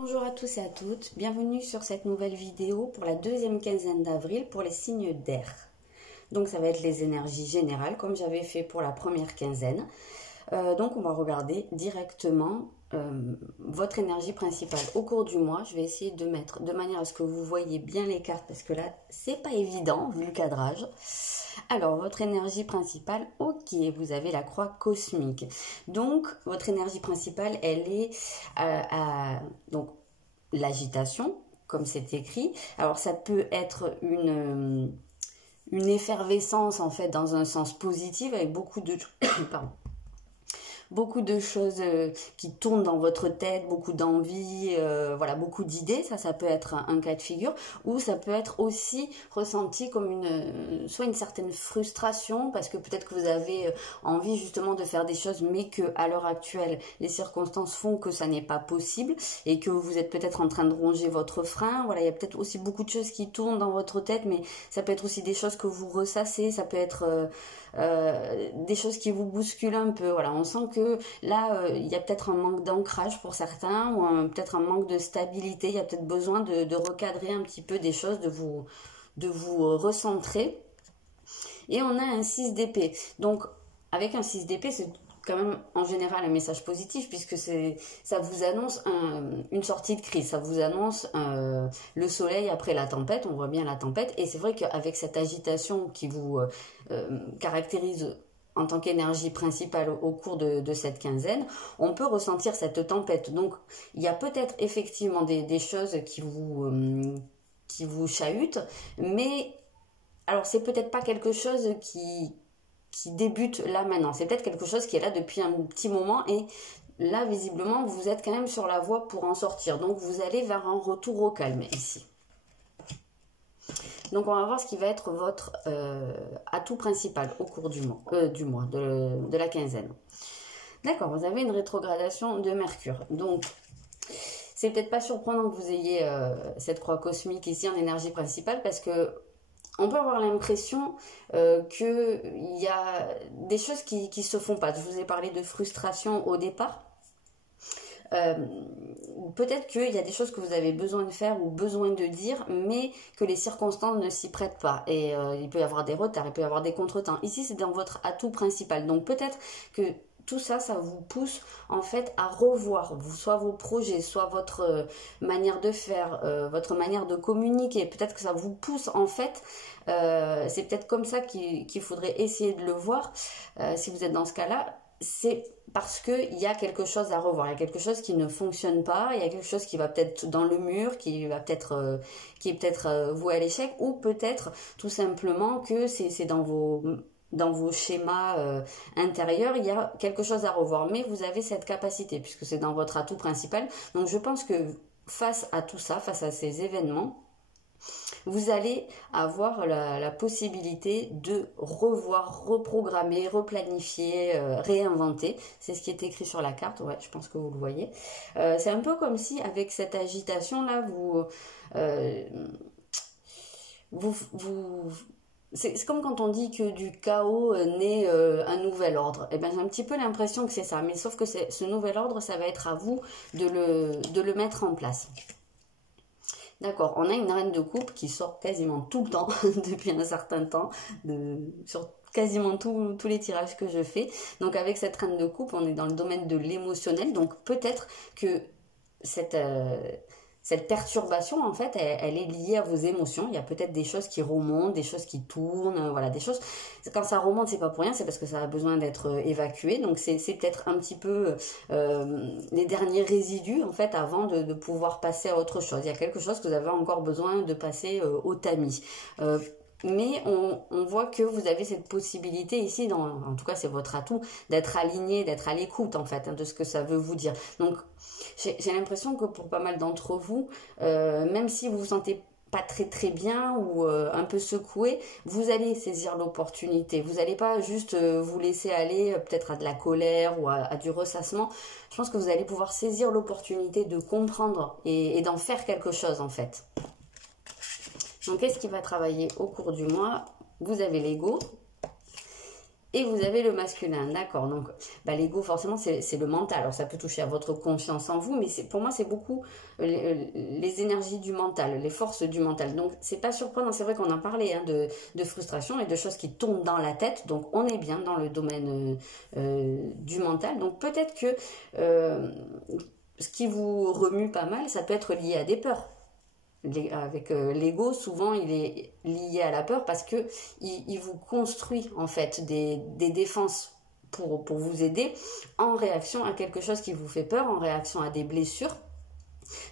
Bonjour à tous et à toutes, bienvenue sur cette nouvelle vidéo pour la deuxième quinzaine d'avril pour les signes d'air. Donc ça va être les énergies générales comme j'avais fait pour la première quinzaine. Donc on va regarder directement votre énergie principale au cours du mois. Je vais essayer de mettre de manière à ce que vous voyez bien les cartes parce que là c'est pas évident vu le cadrage. Alors votre énergie principale, ok, vous avez la croix cosmique. Donc votre énergie principale, elle est donc l'agitation, comme c'est écrit. Alors ça peut être une effervescence en fait dans un sens positif avec beaucoup de pardon. Beaucoup de choses qui tournent dans votre tête, beaucoup d'envie, voilà, beaucoup d'idées, ça peut être un cas de figure, ou ça peut être aussi ressenti comme soit une certaine frustration, parce que peut-être que vous avez envie justement de faire des choses, mais que à l'heure actuelle, les circonstances font que ça n'est pas possible, et que vous êtes peut-être en train de ronger votre frein, voilà, il y a peut-être aussi beaucoup de choses qui tournent dans votre tête, mais ça peut être aussi des choses que vous ressassez, ça peut être des choses qui vous bousculent un peu, voilà, on sent que là il y a peut-être un manque d'ancrage pour certains ou peut-être un manque de stabilité, il y a peut-être besoin de recadrer un petit peu des choses, de vous recentrer. Et on a un 6 d'épée, donc avec un 6 d'épée c'est quand même en général un message positif puisque ça vous annonce une sortie de crise, ça vous annonce le soleil après la tempête, on voit bien la tempête, et c'est vrai qu'avec cette agitation qui vous caractérise en tant qu'énergie principale au cours de cette quinzaine, on peut ressentir cette tempête. Donc il y a peut-être effectivement des choses qui vous chahutent, mais alors c'est peut-être pas quelque chose qui débute là maintenant, c'est peut-être quelque chose qui est là depuis un petit moment, et là visiblement vous êtes quand même sur la voie pour en sortir, donc vous allez vers un retour au calme ici. Donc on va voir ce qui va être votre atout principal au cours du mois, de la quinzaine. D'accord, vous avez une rétrogradation de Mercure, donc c'est peut-être pas surprenant que vous ayez cette croix cosmique ici en énergie principale, parce que on peut avoir l'impression qu'il y a des choses qui se font pas. Je vous ai parlé de frustration au départ. Peut-être qu'il y a des choses que vous avez besoin de faire ou besoin de dire, mais que les circonstances ne s'y prêtent pas. Et il peut y avoir des retards, il peut y avoir des contretemps. Ici, c'est dans votre atout principal. Donc peut-être que tout ça, ça vous pousse en fait à revoir soit vos projets, soit votre manière de faire, votre manière de communiquer. Peut-être que ça vous pousse en fait, c'est peut-être comme ça qu'il faudrait essayer de le voir. Si vous êtes dans ce cas-là, c'est parce qu'il y a quelque chose à revoir, il y a quelque chose qui ne fonctionne pas, il y a quelque chose qui va peut-être dans le mur, qui est peut-être voué à l'échec, ou peut-être tout simplement que c'est dans vos schémas intérieurs, il y a quelque chose à revoir, mais vous avez cette capacité puisque c'est dans votre atout principal. Donc je pense que face à tout ça, face à ces événements, vous allez avoir la possibilité de revoir, reprogrammer, replanifier, réinventer. C'est ce qui est écrit sur la carte, ouais, je pense que vous le voyez. C'est un peu comme si avec cette agitation-là, c'est comme quand on dit que du chaos naît un nouvel ordre. Et bien j'ai un petit peu l'impression que c'est ça, mais sauf que ce nouvel ordre, ça va être à vous de le mettre en place. D'accord, on a une reine de coupe qui sort quasiment tout le temps, depuis un certain temps, sur quasiment tous les tirages que je fais. Donc avec cette reine de coupe, on est dans le domaine de l'émotionnel, donc peut-être que cette perturbation, en fait, elle est liée à vos émotions. Il y a peut-être des choses qui remontent, des choses qui tournent, voilà, des choses. Quand ça remonte, c'est pas pour rien, c'est parce que ça a besoin d'être évacué. Donc c'est peut-être un petit peu les derniers résidus, en fait, avant de pouvoir passer à autre chose. Il y a quelque chose que vous avez encore besoin de passer au tamis. Mais on voit que vous avez cette possibilité ici, en tout cas c'est votre atout, d'être aligné, d'être à l'écoute en fait, de ce que ça veut vous dire. Donc j'ai l'impression que pour pas mal d'entre vous, même si vous vous sentez pas très bien ou un peu secoué, vous allez saisir l'opportunité. Vous n'allez pas juste vous laisser aller peut-être à de la colère ou à du ressassement. Je pense que vous allez pouvoir saisir l'opportunité de comprendre et d'en faire quelque chose en fait. Donc, qu'est-ce qui va travailler au cours du mois? Vous avez l'ego. Et vous avez le masculin, d'accord. Donc, l'ego, forcément, c'est le mental. Alors, ça peut toucher à votre confiance en vous, mais pour moi, c'est beaucoup les énergies du mental, les forces du mental. Donc, c'est pas surprenant. C'est vrai qu'on en parlait hein, de frustration et de choses qui tournent dans la tête. Donc, on est bien dans le domaine du mental. Donc, peut-être que ce qui vous remue pas mal, ça peut être lié à des peurs. Avec l'ego, souvent il est lié à la peur parce que il vous construit en fait des défenses pour vous aider en réaction à quelque chose qui vous fait peur, en réaction à des blessures.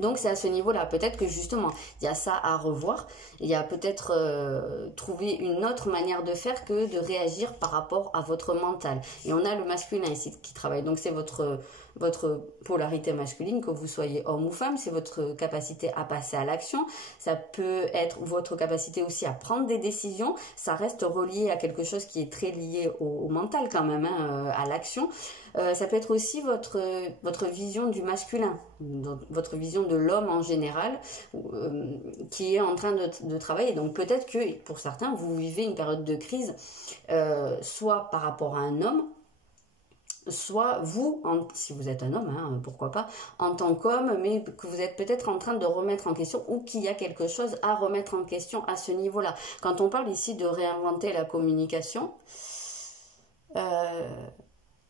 Donc c'est à ce niveau-là, peut-être que justement il y a ça à revoir, il y a peut-être trouver une autre manière de faire que de réagir par rapport à votre mental. Et on a le masculin ici qui travaille, donc c'est votre polarité masculine, que vous soyez homme ou femme, c'est votre capacité à passer à l'action, ça peut être votre capacité aussi à prendre des décisions, ça reste relié à quelque chose qui est très lié au mental quand même, hein, à l'action. Ça peut être aussi votre vision du masculin, votre vision de l'homme en général, qui est en train de travailler. Donc peut-être que pour certains, vous vivez une période de crise, soit par rapport à un homme, soit vous, si vous êtes un homme, hein, pourquoi pas, en tant qu'homme, mais que vous êtes peut-être en train de remettre en question ou qu'il y a quelque chose à remettre en question à ce niveau-là. Quand on parle ici de réinventer la communication,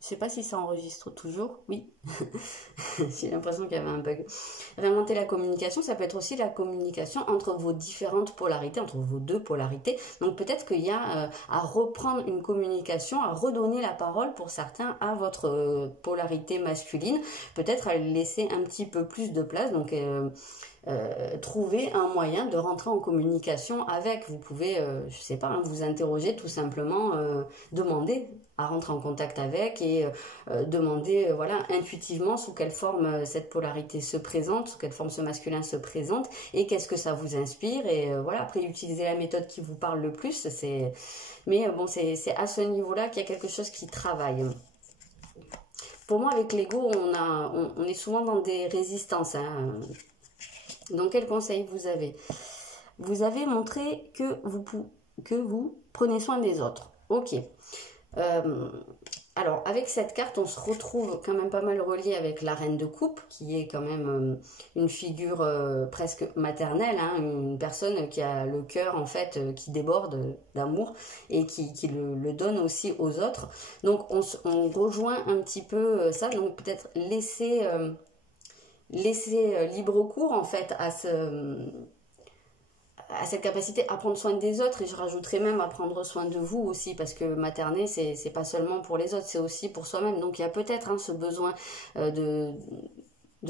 je sais pas si ça enregistre toujours. Oui, j'ai l'impression qu'il y avait un bug. Réinventer la communication, ça peut être aussi la communication entre vos différentes polarités, entre vos deux polarités. Donc peut-être qu'il y a à reprendre une communication, à redonner la parole pour certains à votre polarité masculine. Peut-être à laisser un petit peu plus de place. Donc trouver un moyen de rentrer en communication avec. Vous pouvez, je sais pas, hein, vous interroger tout simplement, demander à rentrer en contact avec et demander voilà intuitivement sous quelle forme cette polarité se présente, sous quelle forme ce masculin se présente et qu'est-ce que ça vous inspire et voilà, après utiliser la méthode qui vous parle le plus, mais bon, c'est à ce niveau-là qu'il y a quelque chose qui travaille. Pour moi, avec l'ego, on est souvent dans des résistances, hein. Donc, quel conseil vous avez? Vous avez montré que vous prenez soin des autres. Ok. Alors, avec cette carte, on se retrouve quand même pas mal relié avec la reine de coupe, qui est quand même une figure presque maternelle, hein, une personne qui a le cœur, en fait, qui déborde d'amour et qui le donne aussi aux autres. Donc, on rejoint un petit peu ça. Donc, peut-être laisser libre cours, en fait, à cette capacité à prendre soin des autres, et je rajouterais même à prendre soin de vous aussi, parce que materner, c'est pas seulement pour les autres, c'est aussi pour soi-même. Donc il y a peut-être hein, ce besoin de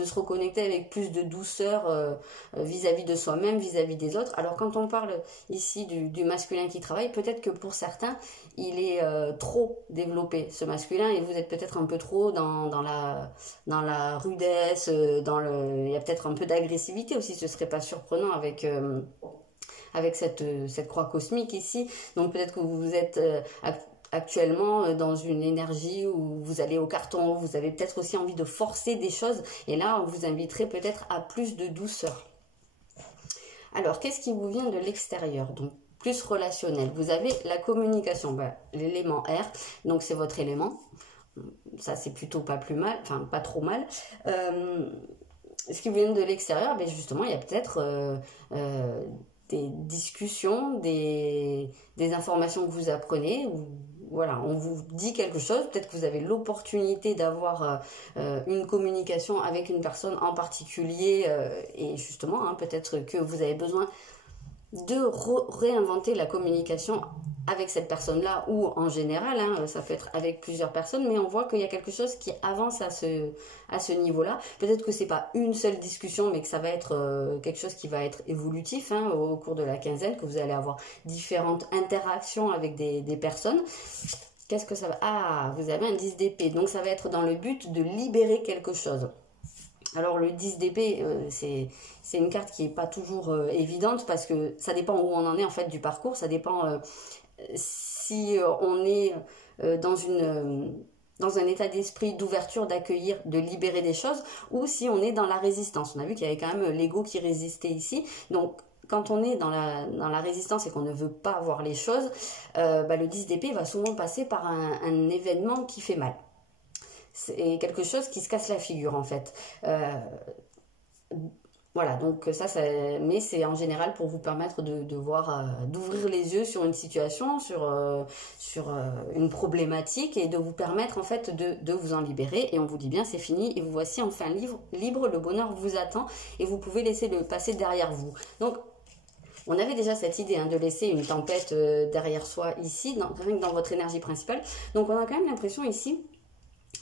se reconnecter avec plus de douceur vis-à-vis de soi-même, vis-à-vis des autres. Alors quand on parle ici du masculin qui travaille, peut-être que pour certains, il est trop développé, ce masculin, et vous êtes peut-être un peu trop dans la rudesse, il y a peut-être un peu d'agressivité aussi, ce serait pas surprenant avec cette croix cosmique ici. Donc peut-être que vous êtes actuellement dans une énergie où vous allez au carton, vous avez peut-être aussi envie de forcer des choses, et là on vous inviterait peut-être à plus de douceur. Alors qu'est-ce qui vous vient de l'extérieur? Donc plus relationnel, vous avez la communication, l'élément R, donc c'est votre élément, ça c'est plutôt pas plus mal, enfin pas trop mal. Ce qui vous vient de l'extérieur, justement il y a peut-être des discussions, des informations que vous apprenez, ou voilà, on vous dit quelque chose, peut-être que vous avez l'opportunité d'avoir une communication avec une personne en particulier, et justement, hein, peut-être que vous avez besoin de réinventer la communication avec cette personne-là, ou en général, hein, ça peut être avec plusieurs personnes, mais on voit qu'il y a quelque chose qui avance à ce niveau-là. Peut-être que c'est pas une seule discussion, mais que ça va être quelque chose qui va être évolutif hein, au cours de la quinzaine, que vous allez avoir différentes interactions avec des personnes. Qu'est-ce que ça va? Ah, vous avez un 10 d'épée, donc ça va être dans le but de libérer quelque chose. Alors le 10 d'épée, c'est une carte qui n'est pas toujours évidente, parce que ça dépend où on en est en fait du parcours, ça dépend si on est dans un état d'esprit d'ouverture, d'accueillir, de libérer des choses, ou si on est dans la résistance. On a vu qu'il y avait quand même l'ego qui résistait ici, donc quand on est dans la résistance et qu'on ne veut pas voir les choses, le 10 d'épée va souvent passer par un événement qui fait mal. C'est quelque chose qui se casse la figure en fait. Voilà, donc mais c'est en général pour vous permettre de voir, d'ouvrir les yeux sur une situation, sur une problématique et de vous permettre en fait de vous en libérer. Et on vous dit bien, c'est fini et vous voici enfin libre, le bonheur vous attend et vous pouvez laisser le passé derrière vous. Donc, on avait déjà cette idée de laisser une tempête derrière soi ici, rien que dans votre énergie principale. Donc, on a quand même l'impression ici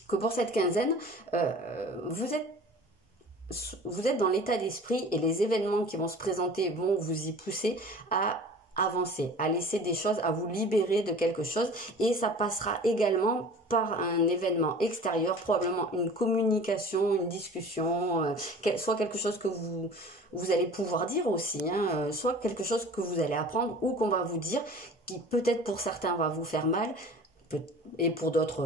que pour cette quinzaine, vous êtes dans l'état d'esprit et les événements qui vont se présenter vont vous y pousser à avancer, à laisser des choses, à vous libérer de quelque chose et ça passera également par un événement extérieur, probablement une communication, une discussion, soit quelque chose que vous allez pouvoir dire aussi, soit quelque chose que vous allez apprendre ou qu'on va vous dire qui peut-être pour certains va vous faire mal. Et pour d'autres,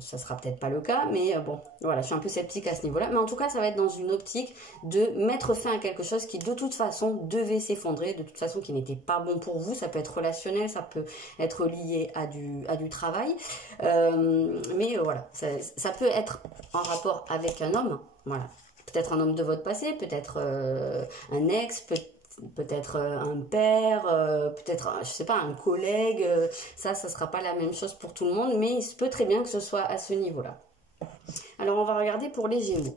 ça sera peut-être pas le cas, mais bon, voilà, je suis un peu sceptique à ce niveau-là. Mais en tout cas, ça va être dans une optique de mettre fin à quelque chose qui, de toute façon, devait s'effondrer, de toute façon, qui n'était pas bon pour vous. Ça peut être relationnel, ça peut être lié à du travail. Mais voilà, ça peut être en rapport avec un homme, voilà. Peut-être un homme de votre passé, peut-être un ex, peut-être un père, peut-être, je sais pas, un collègue, ça sera pas la même chose pour tout le monde, mais il se peut très bien que ce soit à ce niveau-là. Alors, on va regarder pour les Gémeaux.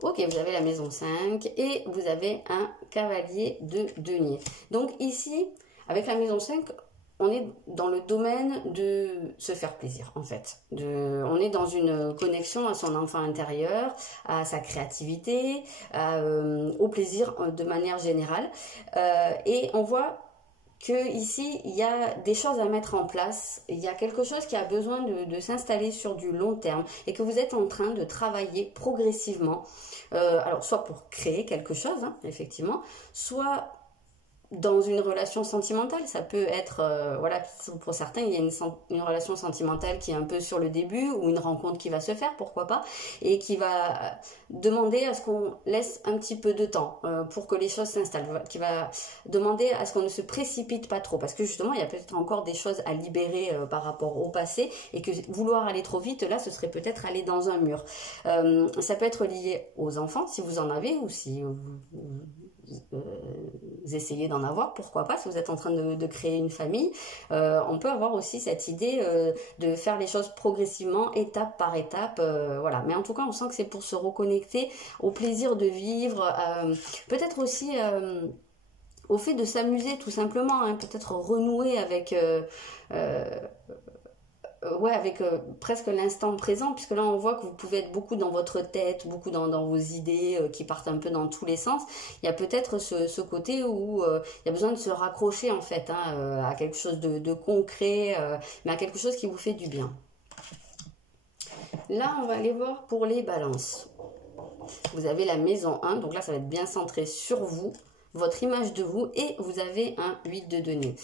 Ok, vous avez la maison 5 et vous avez un cavalier de denier. Donc ici, avec la maison 5, on est dans le domaine de se faire plaisir, en fait. On est dans une connexion à son enfant intérieur, à sa créativité, au plaisir de manière générale. Et on voit que ici, il y a des choses à mettre en place. Il y a quelque chose qui a besoin de s'installer sur du long terme et que vous êtes en train de travailler progressivement. Alors, soit pour créer quelque chose, effectivement, soit dans une relation sentimentale. Ça peut être, voilà, pour certains, il y a une relation sentimentale qui est un peu sur le début ou une rencontre qui va se faire, pourquoi pas, et qui va demander à ce qu'on laisse un petit peu de temps pour que les choses s'installent, qui va demander à ce qu'on ne se précipite pas trop, parce que justement, il y a peut-être encore des choses à libérer par rapport au passé, et que vouloir aller trop vite, là, ce serait peut-être aller dans un mur. Ça peut être lié aux enfants, si vous en avez, ou si vous essayez d'en avoir, pourquoi pas, si vous êtes en train de créer une famille. On peut avoir aussi cette idée de faire les choses progressivement, étape par étape, voilà. Mais en tout cas, on sent que c'est pour se reconnecter au plaisir de vivre, peut-être aussi au fait de s'amuser tout simplement, peut-être renouer avec avec presque l'instant présent, puisque là on voit que vous pouvez être beaucoup dans votre tête, beaucoup dans vos idées qui partent un peu dans tous les sens. Il y a peut-être ce côté où il y a besoin de se raccrocher en fait à quelque chose de concret, mais à quelque chose qui vous fait du bien. Là on va aller voir pour les balances. Vous avez la maison 1, donc là ça va être bien centré sur vous, votre image de vous, et vous avez un 8 de denier.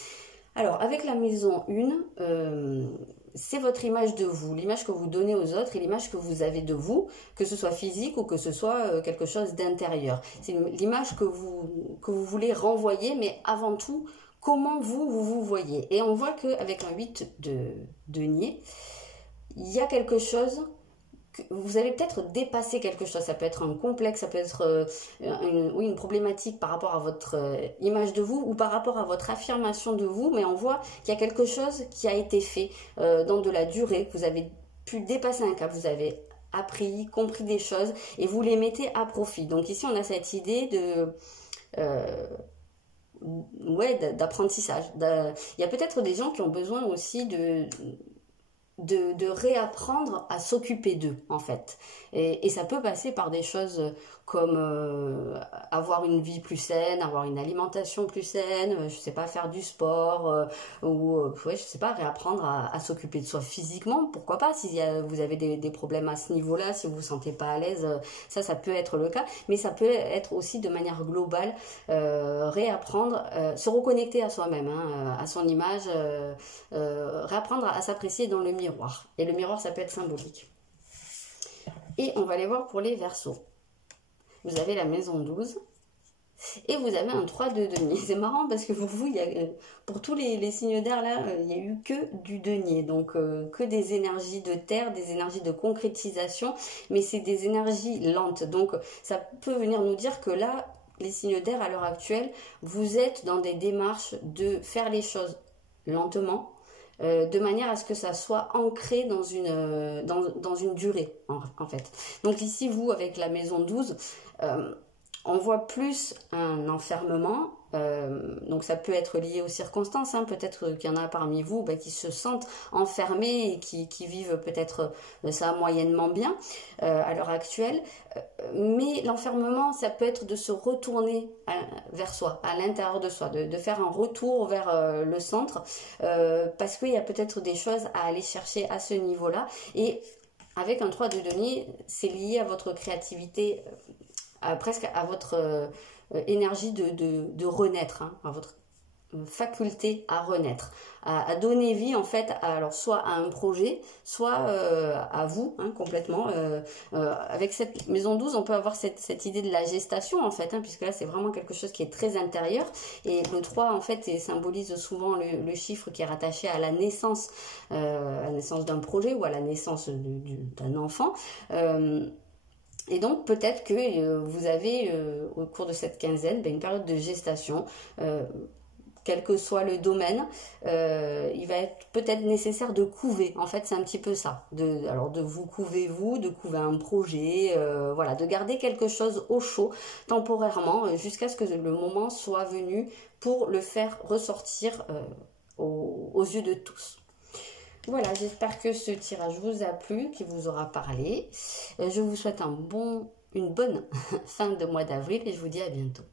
Alors avec la maison 1, c'est votre image de vous, l'image que vous donnez aux autres et l'image que vous avez de vous, que ce soit physique ou que ce soit quelque chose d'intérieur. C'est l'image que vous voulez renvoyer, mais avant tout, comment vous voyez. Et on voit qu'avec un 8 de denier, il y a quelque chose, vous allez peut-être dépasser quelque chose. Ça peut être un complexe, ça peut être une problématique par rapport à votre image de vous ou par rapport à votre affirmation de vous, mais on voit qu'il y a quelque chose qui a été fait dans de la durée, que vous avez pu dépasser un cap, vous avez appris, compris des choses et vous les mettez à profit. Donc ici on a cette idée d'apprentissage. Il y a peut-être des gens qui ont besoin aussi de réapprendre à s'occuper d'eux en fait, et ça peut passer par des choses comme avoir une vie plus saine, avoir une alimentation plus saine, je sais pas, faire du sport ou je sais pas, réapprendre à s'occuper de soi physiquement, pourquoi pas, si vous avez des problèmes à ce niveau-là, si vous vous sentez pas à l'aise, ça peut être le cas, mais ça peut être aussi de manière globale, réapprendre, se reconnecter à soi-même, à son image, réapprendre à s'apprécier dans le miroir, et le miroir ça peut être symbolique. Et on va aller voir pour les Verseaux. Vous avez la maison 12 Et vous avez un 3 de denier. C'est marrant parce que pour vous, pour tous les signes d'air là, il n'y a eu que du denier. Donc que des énergies de terre, des énergies de concrétisation, mais c'est des énergies lentes. Donc ça peut venir nous dire que là, les signes d'air à l'heure actuelle, vous êtes dans des démarches de faire les choses lentement, de manière à ce que ça soit ancré dans une durée, en fait. Donc ici, vous, avec la maison 12, on voit plus un enfermement, donc ça peut être lié aux circonstances, hein. Peut-être qu'il y en a parmi vous qui se sentent enfermés et qui vivent peut-être ça moyennement bien à l'heure actuelle, mais l'enfermement, ça peut être de se retourner vers soi, à l'intérieur de soi, de faire un retour vers le centre, parce qu'il y a peut-être des choses à aller chercher à ce niveau-là, et avec un 3 de denier, c'est lié à votre créativité, presque à votre énergie de renaître, hein, à votre faculté à renaître, à donner vie en fait, alors soit à un projet, soit à vous, hein, complètement. Avec cette maison 12, on peut avoir cette idée de la gestation en fait, hein, puisque là c'est vraiment quelque chose qui est très intérieur, et le 3 en fait symbolise souvent le chiffre qui est rattaché à la naissance d'un projet ou à la naissance d'un enfant. Et donc peut-être que vous avez au cours de cette quinzaine une période de gestation, quel que soit le domaine, il va être peut-être nécessaire de couver. En fait, c'est un petit peu ça. Alors de vous couver de couver un projet, voilà, de garder quelque chose au chaud temporairement jusqu'à ce que le moment soit venu pour le faire ressortir aux yeux de tous. Voilà, j'espère que ce tirage vous a plu, qu'il vous aura parlé. Je vous souhaite une bonne fin de mois d'avril et je vous dis à bientôt.